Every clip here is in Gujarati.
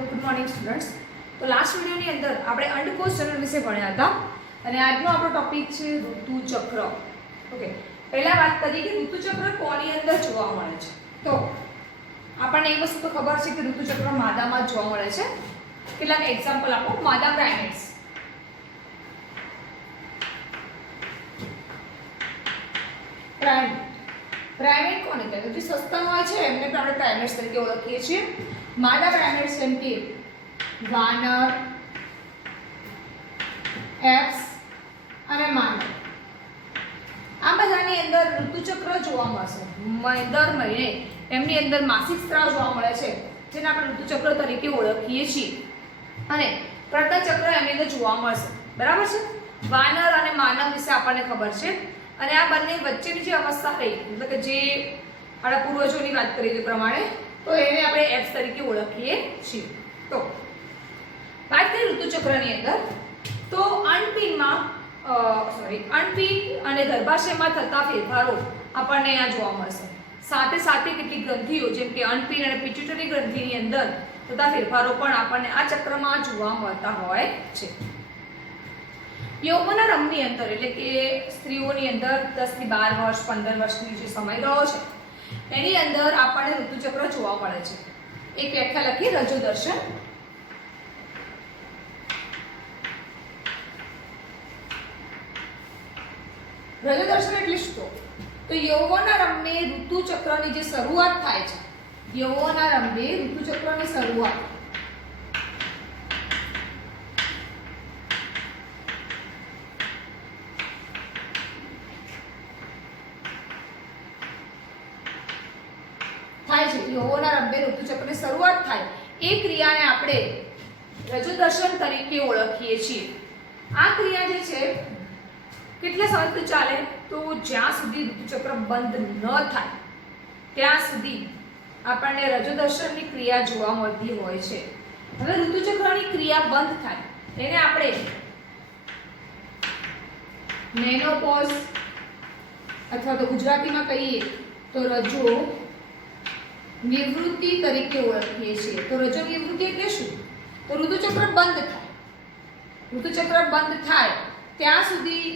Good morning students. તો લાસ્ટ વિડીયોની અંદર આપણે અંડકોષ જનન વિશે ભણ્યા હતા અને આજનો આપણો ટોપિક છે ઋતુચક્ર. ઓકે, પહેલા વાત કરીએ કે ઋતુચક્ર કોની અંદર જોવા મળે છે. તો આપણને એ વસ્તુ તો ખબર છે કે ઋતુચક્ર માદામાં જોવા મળે છે. કેટલાક એક્ઝામ્પલ આપો. માદા પ્રાઇમેટ્સ, પ્રાઇમેટ કોને કહેવાય? જે સસ્તન હોય છે એમને પણ આપણે પ્રાઇમેટ્સ તરીકે ઓળખીએ છીએ. માદા પ્રાઇમેટ્સ જેમ કે વાનર, એપ્સ અને માનવ, આ બધાની અંદર ઋતુચક્ર જોવા મળશે. દર મહિને એમની અંદર માસિક સ્ત્રાવ જોવા મળે છે જેને આપણે ઋતુચક્ર તરીકે ઓળખીએ છીએ અને પ્રજનનચક્ર એમની અંદર જોવા મળશે. બરાબર છે. વાનર અને માનવ વિશે આપણને ખબર છે અને આ બંને વચ્ચેની જે અવસ્થા રહી, એટલે કે જે આપણા પૂર્વજોની વાત કરીએ તે પ્રમાણે, તો એને આપણે એપ્સ તરીકે ઓળખીએ છીએ. તો વાત કરીએ ઋતુચક્રની અંદર, તો અંડપિંડમાં અંડપિંડ અને ગર્ભાશયમાં થતા ફેરફારો આપણને અહીંયા જોવા મળશે. સાથે સાથે કેટલીક ગ્રંથિઓ જેમ કે અંડપિંડ અને પિટ્યુટરી ગ્રંથિની અંદર થતા ફેરફારો પણ આપણને આ ચક્રમાં જોવા મળતા હોય છે. યૌવનારંભની અંદર, એટલે કે સ્ત્રીઓની અંદર 10 થી 12 વર્ષ 15 વર્ષની જે સમયગાળો છે એની અંદર આપણને ઋતુચક્ર જોવા મળે છે. એક વ્યાખ્યા લખીએ, રજોદર્શન. રજોદર્શન એટલે શું? તો યૌવનારંભે ઋતુચક્રની જે શરૂઆત થાય છે, યૌવનારંભે ઋતુચક્રની શરૂઆત થાય છે. યૌવનારંભે ઋતુચક્રની શરૂઆત થાય એ ક્રિયાને આપણે રજોદર્શન તરીકે ઓળખીએ છીએ. આ ક્રિયા જે છે કેટલા સમય સુધી ચાલે? તો જ્યાં સુધી ઋતુચક્ર બંધ ન થાય ત્યાં સુધી આપણને રજોદર્શનની ક્રિયા જોવા મળતી હોય છે. હવે ઋતુચક્રની ક્રિયા બંધ થાય એને આપણે મેનોપોઝ અથવા તો ગુજરાતીમાં કહીએ તો રજો નિવૃત્તિ તરીકે ઓળખીએ છીએ. તો રજો નિવૃત્તિ એટલે શું? તો ઋતુચક્ર બંધ થાય, ઋતુચક્ર બંધ થાય ત્યાં સુધી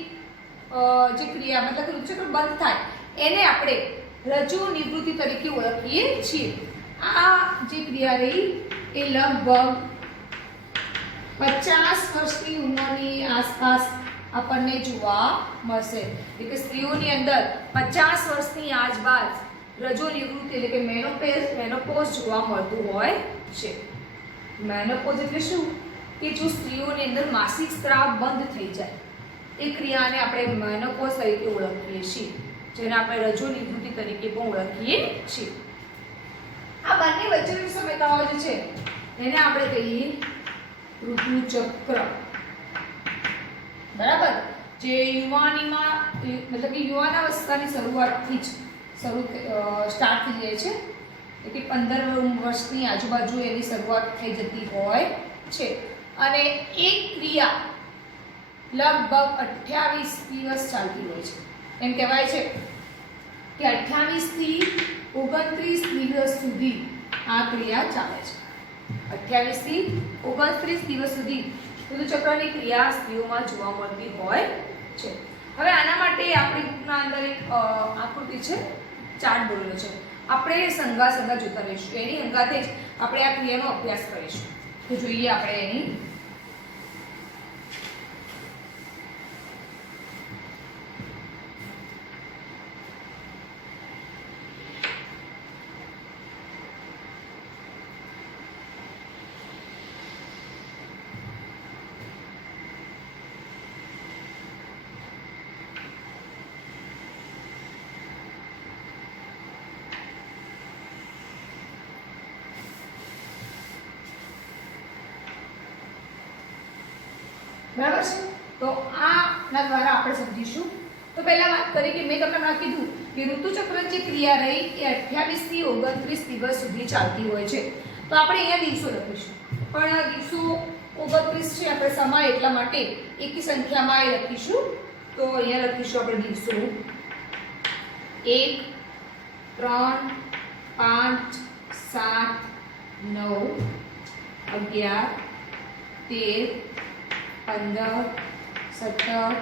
જે ક્રિયા, મતલબ ઋતુચક્ર બંધ થાય એને આપણે રજો નિવૃત્તિ તરીકે ઓળખીએ છીએ. આ જે ક્રિયા રહી એ લગભગ 50 વર્ષની ઉંમરની આસપાસ આપણને જોવા મળશે. એટલે કે સ્ત્રીઓની અંદર 50 વર્ષની આસપાસ રજો નિવૃત્તિ એટલે કે મેનોપોઝ જોવા મળતું હોય છે. મેનોપોઝ એટલે શું? કે જો સ્ત્રીઓની અંદર માસિક સ્ત્રાવ બંધ થઈ જાય એ ક્રિયાને આપણે મેનોપોઝ તરીકે ઓળખીએ છીએ, જેને આપણે રજો નિવૃત્તિ તરીકે પણ ઓળખીએ છીએ. આ બંને વચ્ચેનો સમયગાળો જે છે એને આપણે કહીએ ઋતુચક્ર. બરાબર. જે યુવાનીમાં, મતલબ કે યુવાનાવસ્થાની શરૂઆતથી જ સ્ટાર્ટ થઈ જાય છે, એટલે 15 વર્ષની આજુબાજુ એની શરૂઆત થઈ જતી હોય છે અને એક ક્રિયા લગભગ 28 દિવસ ચાલતી હોય છે. એમ કહેવાય છે કે 28 થી 29 દિવસ સુધી આ ક્રિયા ચાલે છે. 28 થી 29 દિવસ સુધી ઋતુચક્રની ક્રિયા સ્ત્રીઓમાં જોવા મળતી હોય છે. હવે આના માટે આપણી બુકના અંદર એક આકૃતિ છે, ચાર્ટ દોરેલો છે. આપણે સંગા જોતા રહીશું, એની અંગાતે જ આપણે આ ક્રિયાનો અભ્યાસ કરીશું. તો જોઈએ આપણે એની. બરાબર છે. તો આના દ્વારા આપણે સમજીશું. તો પહેલા વાત કરીએ કે મેં તમને હમણાં કીધું કે ઋતુચક્રની જે ક્રિયા રહી એ 28 થી 29 દિવસ સુધી ચાલતી હોય છે. તો આપણે અહીંયા દિવસો લખીશું, પણ દિવસો 29 છે આપણે સમય એટલા માટે એકી સંખ્યામાં એ લખીશું. તો અહીંયા લખીશું આપણે દિવસો 1 3 5 7 9 11 11, 13, 15, 17,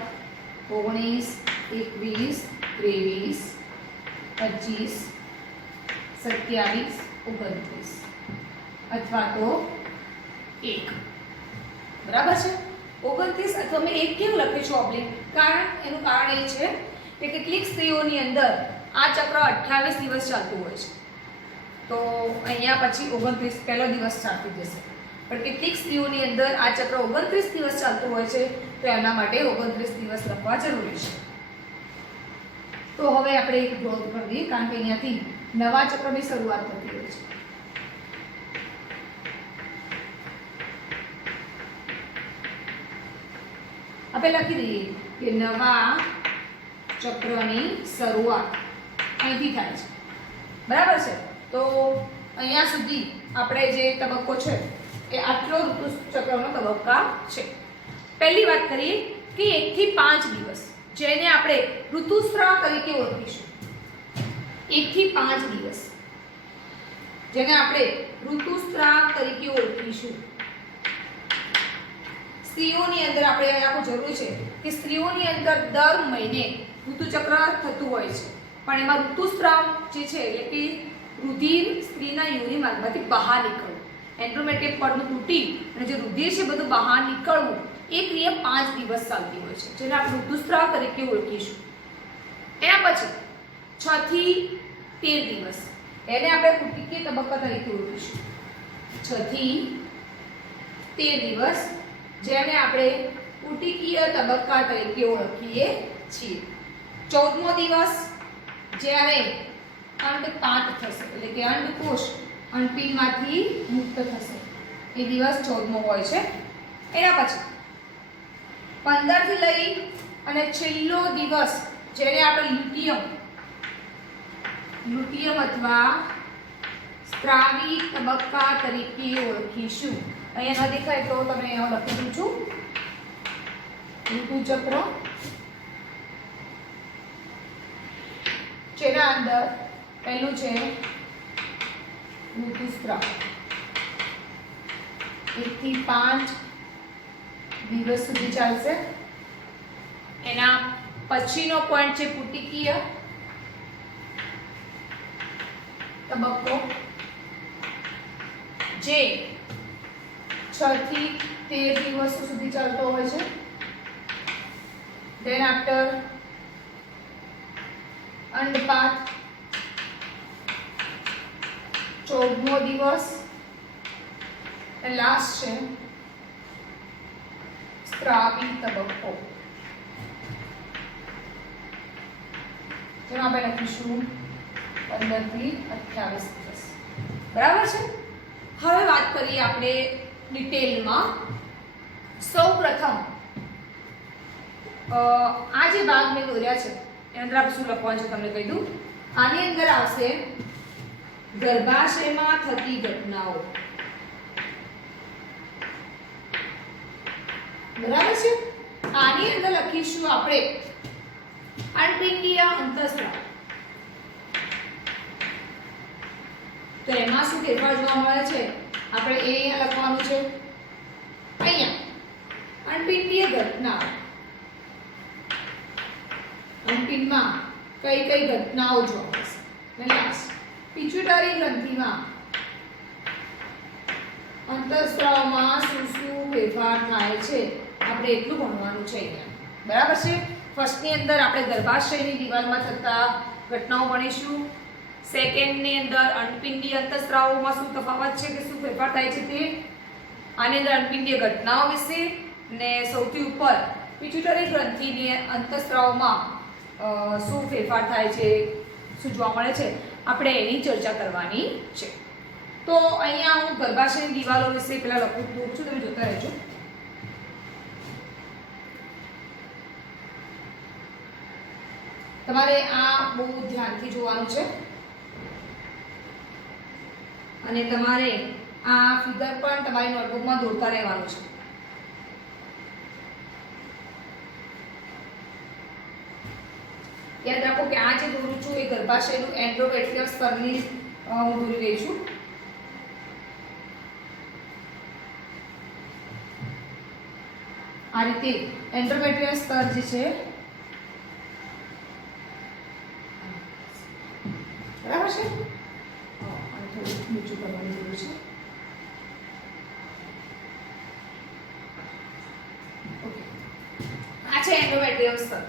19, 21, 23, 25, 27, 29 અથવા તો 1. બરાબર છે? 29 અથવા મેં 1 કેમ લખ્યું છે ઓબ્લિક? એનું કારણ એ છે કે કેટલીક સ્ત્રીઓની અંદર આ ચક્ર 28 દિવસ ચાલતું હોય છે, તો અહીંયા પછી 29 પહેલો દિવસ સ્ટાર્ટ થઈ જશે. પણ કેટલીક સ્ત્રીઓની અંદર આ ચક્ર 29 દિવસ ચાલતું હોય છે, તો એના માટે 29 દિવસ લખવા જરૂરી છે. તો હવે આપણે એક ગ્રોથ કરી દઈએ, કારણ કે અહીંયાથી નવા ચક્રની શરૂઆત થતી હોય છે. આપણે લખી દઈએ કે નવા ચક્રની શરૂઆત અહીંથી થાય છે. બરાબર છે? તો અહીંયા સુધી આપણે જે તબક્કો છે એ આટલો ઋતુચક્રનો તબક્કા છે. પહેલી વાત કરીએ કે 1 થી 5 દિવસ, જેને આપણે ઋતુસ્રાવ તરીકે ઓળખીશું. 1 થી 5 દિવસ જેને આપણે ઋતુસ્રાવ તરીકે ઓળખીશું. સ્ત્રીઓની અંદર આપણે અહીંયા જરૂરી છે કે સ્ત્રીઓની અંદર દર મહિને ઋતુચક્ર થતું હોય છે, પણ એમાં ઋતુસ્રાવ જે છે એટલે કે રુધિર સ્ત્રીના યોનિ માર્ગમાંથી બહાર નીકળવું, એન્ડોમેટ્રિયમ પડનું તૂટી અને જે રુધિર છે બધું બહાર નીકળવું, એ ક્રિયા 5 દિવસ ચાલતી હોય છે, જેને આપણે ઋતુસ્રાવ તરીકે ઓળખીશું. એના પછી 6 થી 13 દિવસ, એને આપણે કુટિકીય તબક્કા તરીકે ઓળખીશું. 6 થી 13 દિવસ, જેને આપણે કુટિકીય તબક્કા તરીકે ઓળખીએ છીએ. 14મો દિવસ, જ્યારે અંડપાત થશે, એટલે કે અંડકોષ અંડપીંડમાંથી મુક્ત થશે, એ દિવસ 14મો હોય છે. એના પછી 15 થી લઈ અને છેલ્લો દિવસ, જેને આપણે લ્યુટિયમ અથવા સ્ત્રાવી તબક્કા તરીકે ઓળખીશું. અહીંયા ન દેખાય તો તમે અહીંયા લખી દઉં છું. ઋતુચક્ર જેના અંદર પહેલું છે ઋતુસ્રાવ. 1 થી 5 દિવસ સુધી ચાલશે. એના પછીનો પોઈન્ટ છે પુટિકીય તબક્કો, જે 6 થી 13 દિવસ સુધી ચાલતો હોય છે. Then after અંડપાત, 14મો દિવસ, અને લાસ્ટ છે સ્ત્રાવી તબક્કો, જેમાં આપણે લખીશું 15 થી 28 દિવસ. બરાબર છે? હવે વાત કરીએ આપણે ડિટેલમાં. સૌ પ્રથમ આ જે ભાગ મેં દોર્યા છે એની અંદર આપણે શું લખવાનું છે તમને કહી દઉં. આની અંદર આવશે ગર્ભાશયમાં થતી ઘટનાઓ. બરાબર છે? આની અંદર લખીશું આપણે અંડપિંડીય અંતઃસ્ત્રાવ. તો એમાં શું ફેરફાર જોવા મળે છે આપણે એ અહીંયા લખવાનું છે. અહીંયા અંડપિંડીય ઘટનાઓ, અંડપિંડમાં કઈ કઈ ઘટનાઓ જોવા મળશે. લાસ્ટ પિટ્યુટરી ગ્રંથિમાં અંતઃસ્ત્રાવમાં શું શું ફેરફાર થાય છે આપણે એટલું ભણવાનું છે અહીંયા. બરાબર છે? ફર્સ્ટની અંદર આપણે ગર્ભાશયની દિવાલમાં થતા ઘટનાઓ ભણીશું. સેકન્ડની અંદર અંડપિંડીય અંતઃસ્ત્રાવોમાં શું તફાવત છે કે શું ફેરફાર થાય છે તે. આની અંદર અંડપિંડીય ઘટનાઓ વિશે, ને સૌથી ઉપર પિટ્યુટરી ગ્રંથિની અંતઃસ્ત્રાવોમાં શું ફેરફાર થાય છે, શું જોવા મળે છે, આપણે એની ચર્ચા કરવાની છે. તો અહીંયા હું ગર્ભાશયની દિવાલો વિશે પેલા લખું છું, તમે જોતા રહેજો. તમારે આ બહુ ધ્યાનથી જોવાનું છે અને તમારે આ ફિગર પણ તમારી નોટબુકમાં દોરતા રહેવાનું છે. યાદ રાખો કે આ જે દોરું છું એ ગર્ભાશયનું એન્ડોમેટ્રિયમ સ્તરની હું દોરી રહી છું. આ રીતે એન્ડોમેટ્રિયમ સ્તર જે છે, બરાબર છે, થોડું નીચું કરવાની જરૂર છે. ઓકે, આ છે એન્ડોમેટ્રિયમ સ્તર.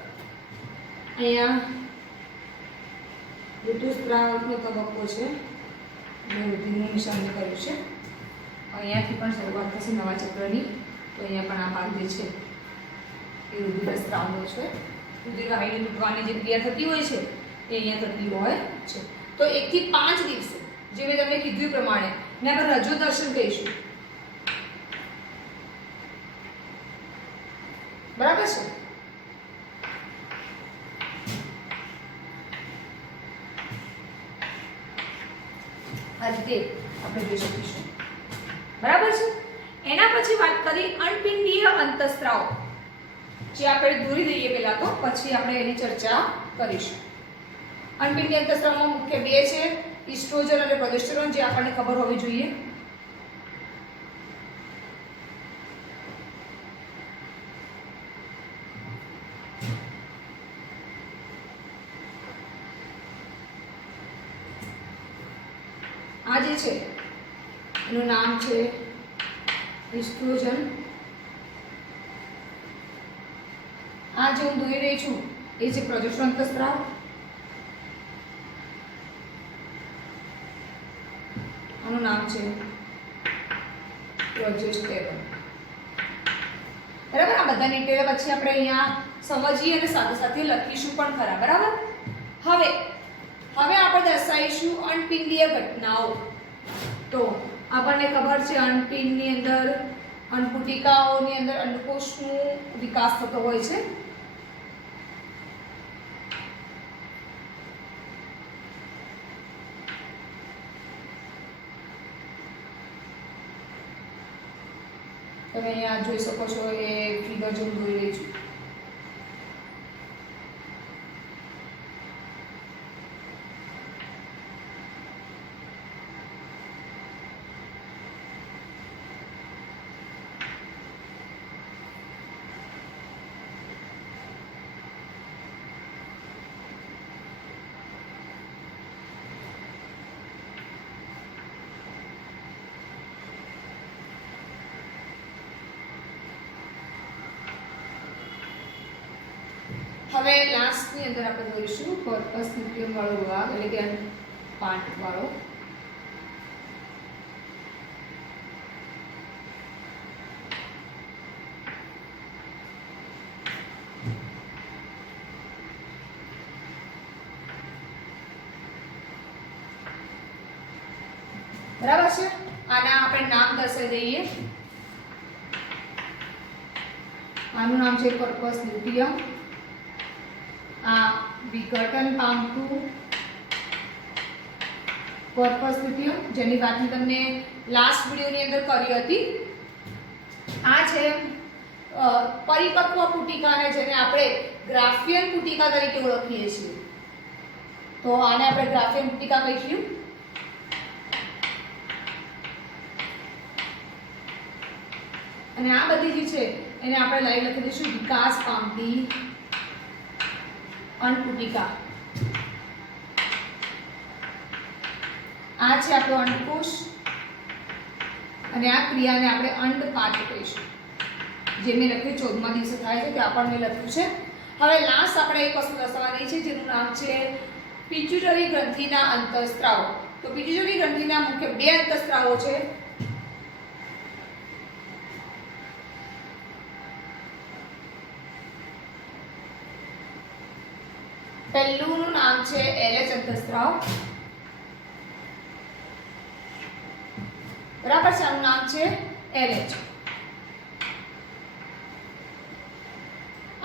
અહીંયા ઋતુસ્રાવનો તબક્કો છે, મેં રુધિરનું નિશાન કર્યું છે. અહીંયાથી પણ શરૂઆત થશે નવા ચક્રની. તો અહીંયા પણ આ ભાગ જે છે એ રુધિર સ્ત્રાવનો છે. રુધિર વાહિની તૂટવાની જે ક્રિયા થતી હોય છે એ અહીંયા થતી હોય છે. તો 1 થી 5 દિવસો જે મેં તમને કીધું એ પ્રમાણે મેં આપણે રજો દર્શન કહીશું, બરાબર છે. આ રીતે આપણે જોઈ શકીશું, બરાબર છે. એના પછી વાત કરી અનપિંડીય અંતઃસ્ત્રાવ, જે આપણે દોરી દઈએ પહેલા, તો પછી આપણે એની ચર્ચા કરીશું. અનપિંડીય અંતઃસ્ત્રાવમાં મુખ્ય બે છે, ઇસ્ટ્રોજન અને પ્રોજેસ્ટેરોન, જે આપણને ખબર હોવી જોઈએ. આ જે છે એનું નામ છે ઇસ્ટ્રોજન. આ જે હું દોરી રહી છું એ છે પ્રોજેસ્ટેરોન અંતઃસ્ત્રાવ. આનું નામ છે પ્રોજેસ્ટેરોન, બરાબર. આ બધાની ડિટેલ પછી આપણે અહીંયા સમજીએ અને સાથે સાથે લખીશું પણ ખરા, બરાબર. હવે આપણે દર્શાવીશું અનપિંડીય ઘટનાઓ. તો આપણને ખબર છે અનપિંડની અંદર, અન્નપુટિકાઓની અંદર અંડકોષનો વિકાસ થતો હોય છે. તમે અહીંયા જોઈ શકો છો એ ફિગર જો હું દોરી રહી છું. હવે લાસ્ટની અંદર આપણે દોરીશું કોર્પસ લ્યુટિયમ વાળો ભાગ, એટલે કે પાર્ટ વાળો. બરાબર છે. આના આપણે નામ દર્શાવી દઈએ. આનું નામ છે કોર્પસ લ્યુટિયમ. આ વિઘટન પામતું કોર્પસ લ્યુટિયમ, જેની વાત મેં તમને લાસ્ટ વિડિયોની અંદર કરી હતી. આ છે પરિપક્વ પુટિકાને, જેને આપણે ગ્રાફિયન પુટિકા તરીકે ઓળખીએ છીએ. તો આને આપણે ગ્રાફિયન પુટિકા કહીશું. અને આ બધી જે છે એને આપણે લાઈવ લખી દઈશું વિકાસ પામતી અન્નપુટિકા. આ છે આપણો અંડકોષ અને આ ક્રિયાને આપણે અંડપાત કહીશું. જે મેં લખ્યું 14મા દિવસે થાય છે તે આપણને લખ્યું છે. હવે લાસ્ટ આપણે એક વસ્તુ દર્શાવવાની છે, જેનું નામ છે પિટ્યુટરી ગ્રંથિના અંતઃસ્ત્રાવો. તો પિટ્યુટરી ગ્રંથિના મુખ્ય બે અંતઃસ્ત્રાવો છે. પહેલુંનું નામ છે LH અંતઃસ્ત્રાવ, બરાબર છે. આનું નામ છે LH.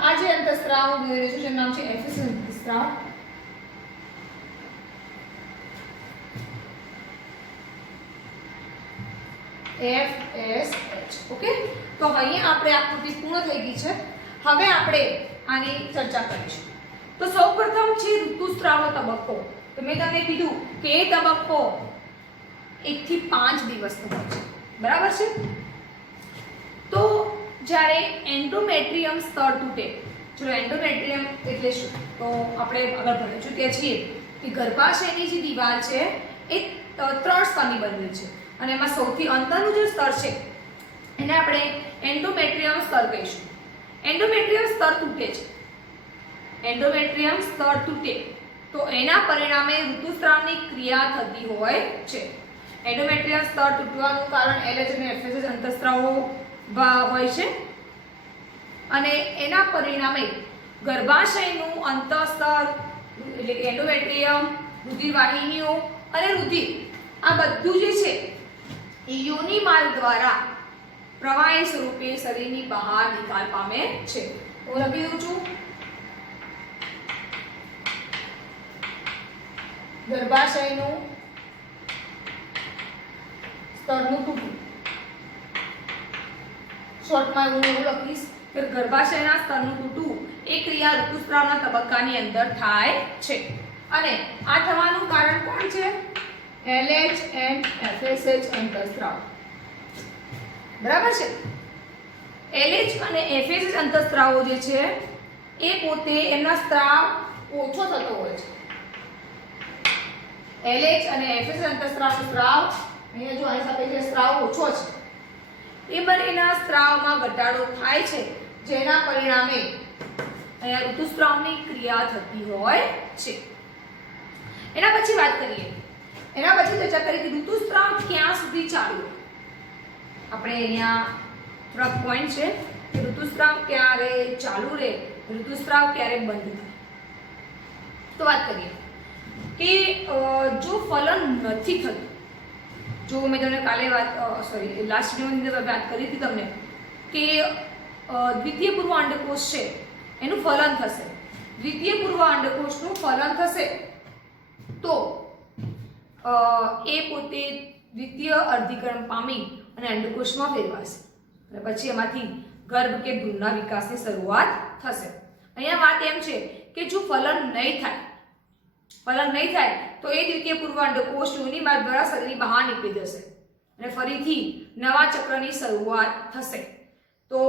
આ જે અંતઃસ્ત્રાવ દોરી રહ્યું છે જેનું નામ છે FS અંતઃસ્ત્રાવ. FSH. ઓકે, તો અહીંયા આપણે આકૃતિ પૂર્ણ થઈ ગઈ છે. હવે આપણે આની ચર્ચા કરીશું. તો સૌપ્રથમ છે ઋતુસ્રાવનો તબક્કો. તો મેં તમને કીધું કે એ તબક્કો 1 થી 5 દિવસનો હોય છે, બરાબર છે. તો જ્યારે એન્ડોમેટ્રિયમ સ્તર તૂટે. ચલો એન્ડોમેટ્રિયમ એટલે શું? તો આપણે આગળ ભણી ચૂક્યા છીએ કે ગર્ભાશયની જે દિવાલ છે એ 3 સ્તરની બનેલી છે અને એમાં સૌથી અંતરનું જે સ્તર છે એને આપણે એન્ડોમેટ્રિયમ સ્તર કહીશું. એન્ડોમેટ્રિયમ સ્તર તૂટે છે. એન્ડોમેટ્રિયમ સ્તર તૂટે તો એના પરિણામે ઋતુસ્રાવની ક્રિયા થતી હોય છે. એન્ડોમેટ્રિયમ સ્તર તૂટવાનું કારણ LH અને FSH અંતઃસ્રાવો હોય છે અને એના પરિણામે ગર્ભાશયનું અંતઃસ્તર એટલે એન્ડોમેટ્રિયમ, રુધિરવાહિનીઓ અને રુધિર આ બધું જે છે એ યોનિ માર્ગ દ્વારા પ્રવાહી સ્વરૂપે શરીરની બહાર નિકાલ પામે છે. હું લખી દઉં છું. ગર્ભાશયનું સ્તરનું તૂટવું. શોર્ટમાં હું એવું લખીશ કે ગર્ભાશયના સ્તરનું તૂટવું એ ક્રિયા ઋતુસ્રાવના તબક્કાની અંદર થાય છે અને આ થવાનું કારણ કોણ છે? LH and FSH અંતઃસ્રાવ. બરાબર છે. LH અને FSH અંતઃસ્રાવો જે છે એ પોતે એમના સ્ત્રાવ ઓછો થતો હોય છે. LH અને FSH અંતઃસ્રાવનો સ્ત્રાવ અહીંયા જો આની સાથે જે સ્ત્રાવ ઓછો છે એ બંનેના સ્ત્રાવમાં ઘટાડો થાય છે જેના પરિણામે અહીંયા ઋતુસ્રાવની ક્રિયા થતી હોય છે. એના પછી વાત કરીએ. એના પછી ચર્ચા કરીએ કે ઋતુસ્રાવ ક્યાં સુધી ચાલુ. આપણે અહીંયા થોડા પોઈન્ટ છે કે ઋતુસ્રાવ ક્યારે ચાલુ રહે, ઋતુસ્રાવ ક્યારે બંધ થાય. તો વાત કરીએ કે જો ફલન નથી થતું, જો મેં તમને કાલે લાસ્ટ વિડિયોની અંદર વાત કરી હતી તમને કે દ્વિતીય પૂર્વ અંડકોષ છે એનું ફલન થશે. દ્વિતીય પૂર્વ અંડકોષનું ફલન થશે તો એ પોતે દ્વિતીય અર્ધીકરણ પામી અને અંડકોષમાં ફેરવાશે અને પછી એમાંથી ગર્ભ કે ભ્રૂણના વિકાસની શરૂઆત થશે. અહીંયા વાત એમ છે કે જો ફલન નહીં થાય તો એ દ્વિતીય પૂર્વ અંડકોષ યોનિ માર્ગ દ્વારા શરીરની બહાર નીકળી જશે અને ફરીથી નવા ચક્રની શરૂઆત થશે. તો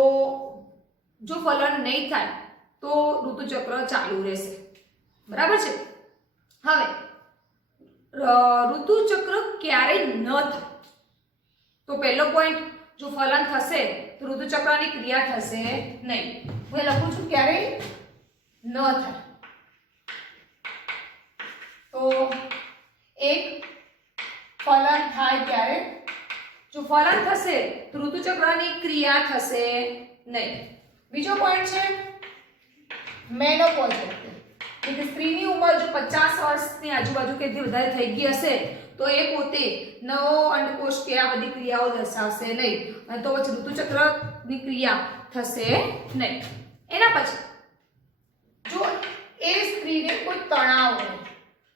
જો ફલન નહીં થાય તો ઋતુચક્ર ચાલુ રહેશે. બરાબર છે. હવે ઋતુચક્ર ક્યારે ન થાય તો પહેલો પોઈન્ટ, જો ફલન થશે તો ઋતુચક્રની ક્રિયા થશે નહીં. હું લખું છું ક્યારે ન થાય. તો એક ફલન થાય ક્યારે? જો ફલન થશે તો ઋતુચક્રની ક્રિયા થશે નહીં. બીજો પોઈન્ટ છે મેનોપોઝ. એટલે સ્ત્રીની ઉંમર જો 50 વર્ષની આજુબાજુ કે થી વધારે થઈ ગઈ હશે તો એ પોતે નવો અંડકોષ કે આ બધી ક્રિયાઓ દર્શાવશે નહીં અને તો પછી ઋતુચક્રની ક્રિયા થશે નહીં. એના પછી જો એ સ્ત્રીને કોઈ તણાવ હોય,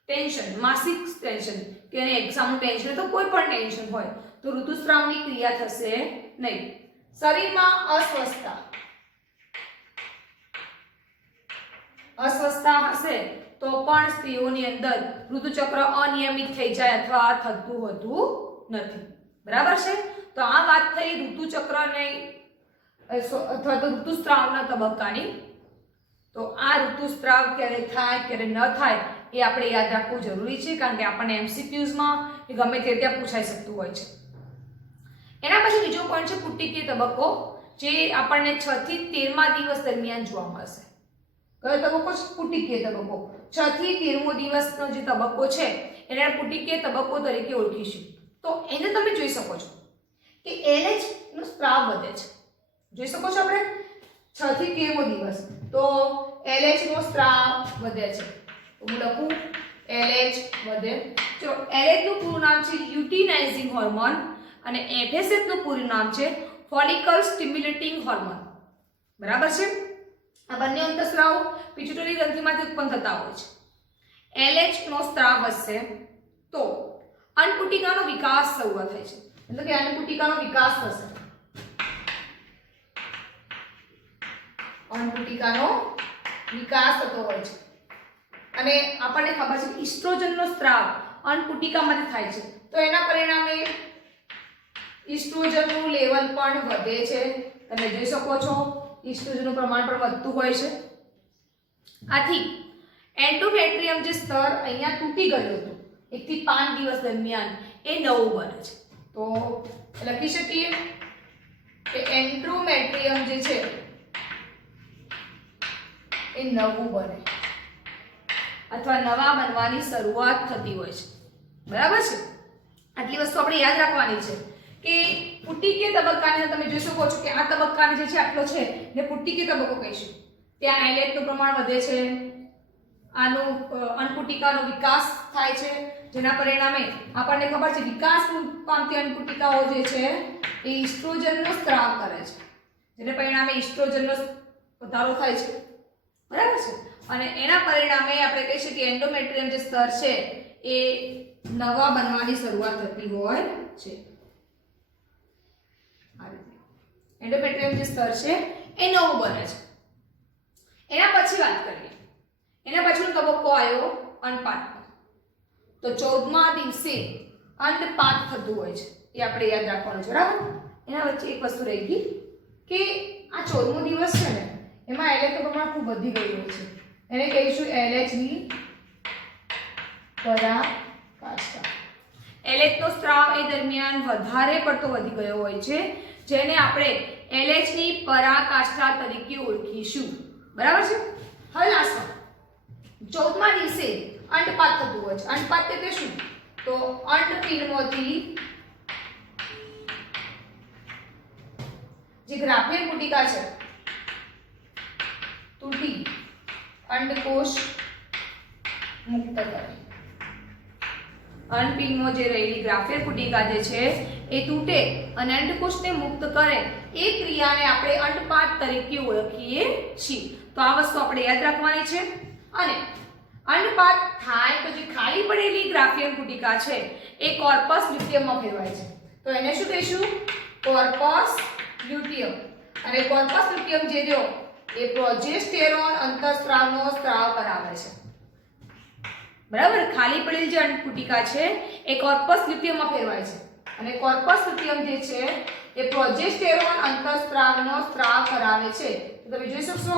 ટેન્શન, માસિક ટેન્શન કે એક્ઝામનું ટેન્શન તો કોઈ પણ ટેન્શન હોય તો ઋતુસ્રાવની ક્રિયા થશે નહીં. શરીરમાં અસ્વસ્થતા હશે તો પણ સ્ત્રીઓની અંદર ઋતુચક્ર અનિયમિત થઈ જાય અથવા થતું હોતું નથી. બરાબર છે. તો આ વાત થઈ ઋતુચક્રને અથવા તો ઋતુસ્રાવના તબક્કાની. તો આ ઋતુસ્રાવ ક્યારે થાય ક્યારે ન થાય એ આપણે યાદ રાખવું જરૂરી છે કારણ કે આપણને MCQsમાં એ ગમે તે ત્યાં પૂછાઈ શકતું હોય છે. એના પછી બીજો પોઈન્ટ છે પુટિકીય તબક્કો, જે આપણને 6 થી 13મા દિવસ દરમિયાન જોવા મળશે. કયો તબક્કો છે? પુટિકીય તબક્કો. 6 થી 13મો દિવસનો જે તબક્કો છે એને પુટિકીય તબક્કો તરીકે ઓળખીશું. તો એને તમે જોઈ શકો છો કે LH નો સ્ત્રાવ વધે છે. જોઈ શકો છો આપણે 6 થી 13મો દિવસ તો LH નો સ્ત્રાવ વધે છે. હું લખું LH વધે. ચલો LH નું પૂરું નામ છે લ્યુટિનાઇઝિંગ હોર્મોન અને FSH નું પૂરું નામ છે ફોલિકલ સ્ટિમ્યુલેટિંગ હોર્મોન. બરાબર છે. આ બંને અંતઃસ્રાવ પિટ્યુટરી ગ્રંથિમાંથી ઉત્પન્ન થતા હોય છે. LH નો સ્ત્રાવ વધશે તો અન્નપુટિકાનો વિકાસ શરૂ થાય છે. એટલે કે અન્નપુટિકાનો વિકાસ થશે. અન્નપુટિકાનો વિકાસ થતો હોય છે અને આપણને ખબર છે કે ઇસ્ટ્રોજનનો સ્ત્રાવ અન્નપુટિકામાંથી થાય છે. તો એના પરિણામે ઇસ્ટ્રોજનનું લેવલ પણ વધે છે. તમે જોઈ શકો છો ઇસ્ટ્રોજનનું પ્રમાણ પણ વધતું હોય છે. આથી એન્ડોમેટ્રિયમ જે સ્તર અહીંયા તૂટી ગયું હતું 1 થી 5 દિવસ દરમિયાન એ નવું બને છે. તો લખી શકીએ કે એન્ડોમેટ્રિયમ જે છે એ નવું બને અથવા નવા બનવાની શરૂઆત થતી હોય છે. બરાબર છે. આટલી વસ્તુ આપણે યાદ રાખવાની છે કે પુટિકીય તબક્કાને તમે જોઈ શકો છો કે આ તબક્કાને જે છે આટલો છે ને પુટિકીય તબક્કો કહીશું. ત્યાં આઇલેટનું પ્રમાણ વધે છે, આનું અન્નપુટિકાનો વિકાસ થાય છે, જેના પરિણામે આપણને ખબર છે વિકાસ પામતી અન્નપુટિકાઓ જે છે એ ઇસ્ટ્રોજનનો સ્ત્રાવ કરે છે, જેને પરિણામે ઇસ્ટ્રોજનનો વધારો થાય છે. બરાબર છે. અને એના પરિણામે આપણે કહી શકીએ એન્ડોમેટ્રિયમ જે સ્તર છે એ નવા બનવાની શરૂઆત થતી હોય છે. આ રીતે એન્ડોમેટ્રિયમ જે સ્તર છે એ નવું બને છે. એના પછી વાત કરીએ. એના પછીનો તબક્કો આવ્યો અંડપાતનો. તો 14મા દિવસે અંડપાત થતું હોય છે. એ આપણે યાદ રાખવાનું છે. બરાબર. એના વચ્ચે એક વસ્તુ રહી ગઈ કે આ 14મો દિવસ છે ને એમાં એલએચનું પ્રમાણ ખૂબ વધી ગયું હોય છે. એને કહીશું એલએચની પરાકાષ્ઠા. એલએચનો સ્ત્રાવ એ દરમિયાન વધારે પડતો વધી ગયો હોય છે, જેને આપણે એલએચની પરાકાષ્ઠા તરીકે ઓળખીશું. બરાબર છે. હવે લાસ્ટમાં 14મા દિવસે અંડપાત થતું હોય છે. અંડપાત એટલે શું? તો અંડપિંડમાંથી જે ગ્રાફિયન પુટિકા છે તૂટી અંડકોષ મુક્ત કરે. અંડપિંડમાં જે રહેલી ગ્રાફિયન પુટિકા જે છે એ તૂટે અને અંડકોષને મુક્ત કરે એ ક્રિયાને આપણે અંડપાત તરીકે ઓળખીએ છીએ. તો આ વસ્તુ આપણે યાદ રાખવાની છે. અને અંડપાત થાય તો જે ખાલી પડેલી ગ્રાફિયન પુટિકા છે એ કોર્પસ લ્યુટિયમમાં ફેરવાય છે. તો એને શું કહીશું? Corpus luteum. અને કોર્પસ લ્યુટિયમ જે રહ્યો એ પ્રોજેસ્ટેરોન અંતઃસ્ત્રાવનો સ્ત્રાવ કરાવે છે. બરાબર. ખાલી પડેલી જે અંડપુટિકા છે એ કોર્પસ લ્યુટિયમમાં ફેરવાય છે અને કોર્પસ લ્યુટિયમ જે છે એ પ્રોજેસ્ટેરોન અંતઃસ્ત્રાવનો સ્ત્રાવ કરાવે છે. તો તમે જોઈ શકશો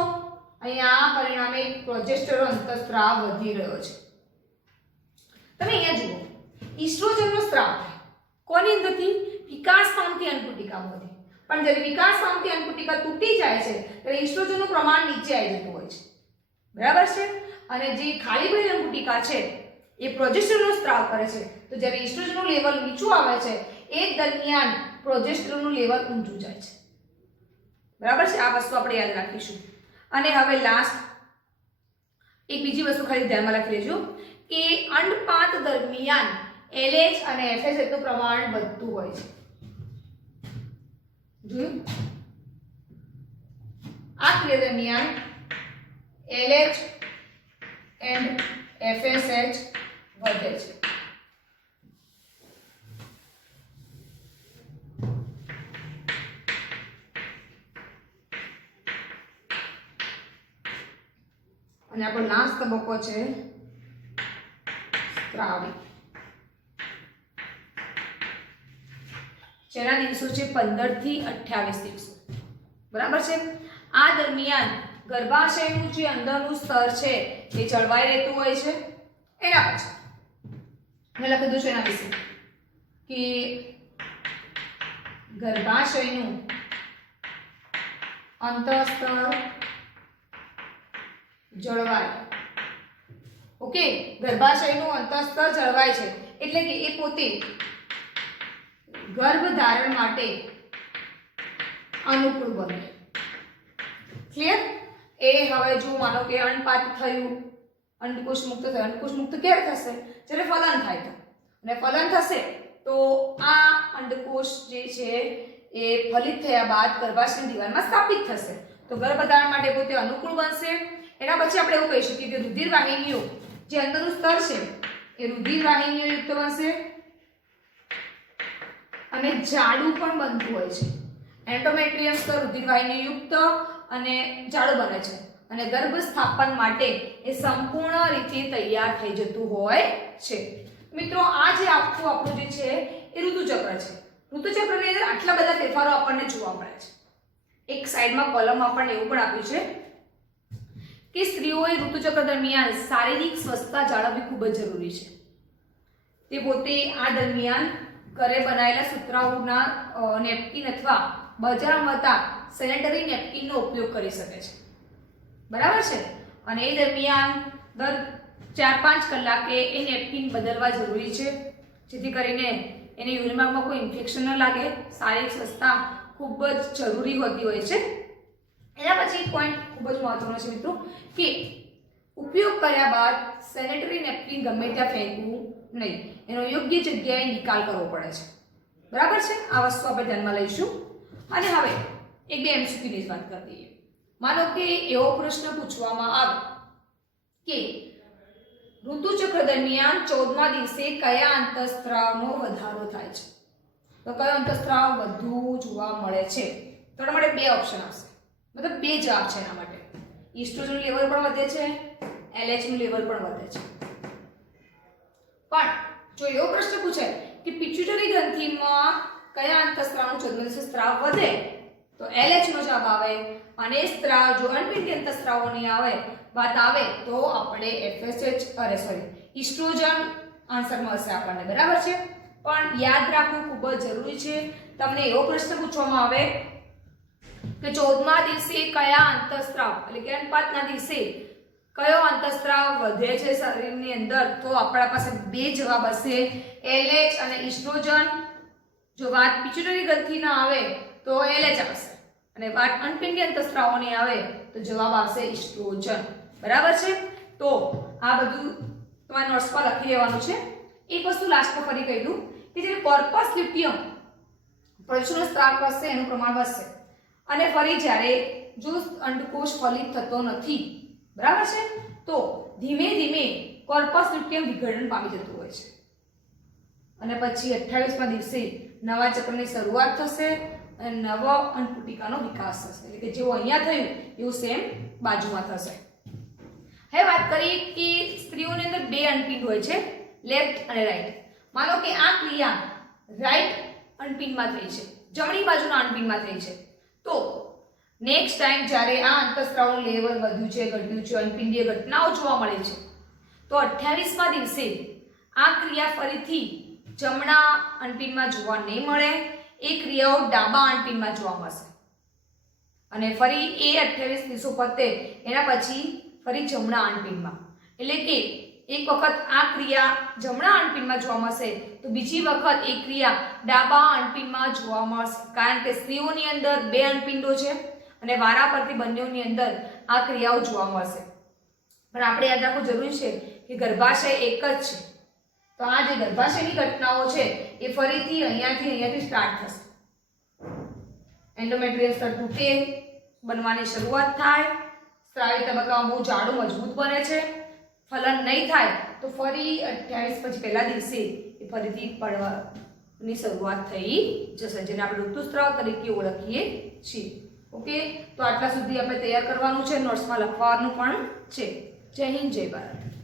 અહીંયા પરિણામે પ્રોજેસ્ટેરોન અંતઃસ્ત્રાવ વધી રહ્યો છે. તમે અહીંયા જુઓ ઇસ્ટ્રોજનનો સ્ત્રાવ થાય કોની અંદરથી? વિકાસ પામતી અન્નપુટિકામાંથી. પણ જ્યારે વિકાસ પામતી અન્નપુટિકા તૂટી જાય છે ત્યારે ઇસ્ટ્રોજનનું પ્રમાણ નીચે આવી જતું હોય છે. બરાબર છે. અને જે ખાલી પડેલી અન્નપુટિકા છે એ પ્રોજેસ્ટેરોનનો સ્ત્રાવ કરે છે. તો જ્યારે ઇસ્ટ્રોજનનું લેવલ નીચું આવે છે એ દરમિયાન પ્રોજેસ્ટેરોનનું લેવલ ઊંચું જાય છે. બરાબર છે. આ વસ્તુ આપણે યાદ રાખીશું. અને હવે લાસ્ટ એક બીજી વસ્તુ ખાલી ધ્યાનમાં રાખી લેજો કે અંડપાત દરમિયાન LH અને FSH નું પ્રમાણ વધતું હોય છે. જોયું? આ ક્રિયા દરમિયાન LH and FSH વધે છે. અને આપણો લાસ્ટ તબક્કો છે સ્ત્રાવી. જેના દિવસો છે 15 થી 28 દિવસો. બરાબર છે. આ દરમિયાન ગર્ભાશયનું જે અંદરનું સ્તર છે એ જળવાઈ રહેતું હોય છે. એના પછી મેં લખી દઉં છું એના વિશે કે ગર્ભાશયનું અંતઃસ્તર જળવાય. ઓકે. ગર્ભાશયનું અંતઃસ્તર જળવાય છે એટલે કે એ પોતે ગર્ભધારણ માટે અનુકૂળ બને. ક્લિયર? એ હવે જો માનો કે અંડપાત થયું, અંડકોષ મુક્ત થયું. અંડકોષ મુક્ત ક્યારે થશે? જ્યારે ફલન થાય તો. અને ફલન થશે તો આ અંડકોષ જે છે એ ફલિત થયા બાદ ગર્ભાશયની દીવાલમાં સ્થાપિત થશે. તો ગર્ભધારણ માટે પોતે અનુકૂળ બનશે. એના પછી આપણે એવું કહી શકીએ કે રુધિર વાહિનીઓ જે અંદરનું સ્તર છે એ રુધિર વાહિનીઓ યુક્ત બનશે અને જાડું પણ બનતું હોય છે. એન્ડોમેટ્રિયમ સ્તર રુધિર વાહિનીઓ યુક્ત અને જાડું બને છે અને ગર્ભ સ્થાપન માટે એ સંપૂર્ણ રીતે તૈયાર થઈ જતું હોય છે. મિત્રો આ જે આખું આપણું જે છે એ ઋતુચક્ર છે. ઋતુચક્રની અંદર આટલા બધા ફેરફારો આપણને જોવા મળે છે. એક સાઈડમાં કોલમ આપણને એવું પણ આપ્યું છે કે સ્ત્રીઓએ ઋતુચક્ર દરમિયાન શારીરિક સ્વસ્થતા જાળવવી ખૂબ જ જરૂરી છે. તે પોતે આ દરમિયાન ઘરે બનાવેલા સુતરાઉના નેપકિન અથવા બજારમાં મળતા સેનેટરી નેપકિનનો ઉપયોગ કરી શકે છે. બરાબર છે. અને એ દરમિયાન દર 4-5 કલાકે એ નેપકિન બદલવા જરૂરી છે, જેથી કરીને એને યુરિનમાં કોઈ ઇન્ફેક્શન ન લાગે. શારીરિક સ્વચ્છતા ખૂબ જ જરૂરી હોતી હોય છે. એના પછી પોઈન્ટ ખૂબ જ મહત્વનો છે મિત્રો કે ઉપયોગ કર્યા બાદ સેનેટરી નેપકિન ગમે ત્યાં ફેંકવું નહીં, એનો યોગ્ય જગ્યાએ નિકાલ કરવો પડે છે. બરાબર છે. આ વસ્તુ આપણે ધ્યાનમાં લઈશું. અને હવે એક બે એમસીક્યુની જ વાત કરી દઈએ. માનો કે એવો પ્રશ્ન પૂછવામાં આવે કે ઋતુચક્ર દરમિયાન 14મા દિવસે કયા અંતઃસ્ત્રાવનો વધારો થાય છે? તો કયો અંતઃસ્ત્રાવ વધુ જોવા મળે છે? તો તમારા માટે બે ઓપ્શન આવશે, મતલબ બે જવાબ છે એના માટે. ઈસ્ટ્રોજન લેવલ પણ વધે છે, LH નું લેવલ પણ વધે છે. પણ જો એવો પ્રશ્ન પૂછે કે પિટ્યુટરી ગ્રંથિમાં કયા અંતઃસ્ત્રાવનો 14મા દિવસે સ્ત્રાવ વધે, તો LH નો જવાબ આવે. અને સ્ત્રાવ જો અનપિંડી અંતઃસ્ત્રાવોની વાત આવે તો આપણે ઈસ્ટ્રોજન આન્સર મળશે આપણને. બરાબર છે. પણ યાદ રાખવું ખૂબ જ જરૂરી છે. તમને એવો પ્રશ્ન પૂછવામાં આવે કે 14મા દિવસે કયા અંતઃસ્ત્રાવ એટલે કે અનુપાતના દિવસે કયો અંતઃસ્ત્રાવ વધે છે શરીરની અંદર, તો આપણા પાસે બે જવાબ હશે, LH અને ઈસ્ટ્રોજન. જો વાત પિટ્યુટરી ગ્રંથિના આવે તો LH આવશે, અને વાત અનપિંડી અંતઃસ્ત્રાવોની આવે તો જવાબ આવશે ઈસ્ટ્રોજન. બરાબર છે. તો આ બધું તમારે નોટ્સમાં લખી લેવાનું છે. એક વસ્તુ લાસ્ટમાં ફરી કહી દઉં કે જે કોર્પસ લ્યુટિયમ પ્રજનન સ્ત્રાવ વધશે એનું પ્રમાણ વધશે, અને ફરી જ્યારે જો અંડકોષ ફલિત થતો નથી, બરાબર છે, તો ધીમે ધીમે કોર્પસ લ્યુટિયમ વિઘટન પામી જતું હોય છે. અને પછી 28મા દિવસે નવા ચક્રની શરૂઆત થશે અને નવ અંડપુટિકાનો વિકાસ થશે. એટલે કે જેવું અહીંયા થયું એવું સેમ બાજુમાં થશે. હવે વાત કરીએ કે સ્ત્રીઓની અંદર બે અંડપિંડ હોય છે, લેફ્ટ અને રાઈટ. માનો કે આ ક્રિયા રાઈટ અંડપિંડમાં થઈ છે, જમણી બાજુના અંડપિંડમાં થઈ છે, તો નેક્સ્ટ ટાઈમ જ્યારે આ અંતઃસ્ત્રાવનું લેવલ વધ્યું છે, ઘટ્યું છે, અંડપિંડીય ઘટનાઓ જોવા મળે છે, તો 28મા દિવસે આ ક્રિયા ફરીથી જમણા અંડપિંડમાં જોવા નહીં મળે. એ ક્રિયાઓ ડાબા અંડપિંડમાં જોવા મળશે. અને ફરી એ 28 દિવસો પતે એના પછી ફરી જમણા અંડપિંડમાં. એટલે કે એક વખત આ ક્રિયા જમણા અંડપિંડમાં જોવા મળશે તો બીજી વખત એ ક્રિયા ડાબા અંડપિંડમાં જોવા મળશે, કારણ કે સ્ત્રીઓની અંદર બે અંડપિંડો છે અને વારાફરતી બંનેની અંદર આ ક્રિયાઓ જોવા મળશે. પણ આપણે યાદ રાખવું જરૂરી છે કે ગર્ભાશય એક જ છે, તો આ જે ગર્ભાશયની ઘટનાઓ છે એ ફરીથી અહીંયાથી સ્ટાર્ટ થશે. એન્ડોમેટ્રિયમ સ્તર તૂટે, બનવાની શરૂઆત થાય, સ્ત્રાવી તબક્કામાં બહુ જાડું મજબૂત બને છે, ફલન નહીં થાય તો ફરી 28 પછી પહેલા દિવસે એ ફરીથી પડવાની શરૂઆત થઈ જશે, જેને આપણે ઋતુસ્રાવ તરીકે ઓળખીએ છીએ. ઓકે, તો આટલા સુધી આપણે તૈયાર કરવાનું છે, નોટ્સમાં લખવાનું પણ છે. જય હિન્દ, જય ભારત.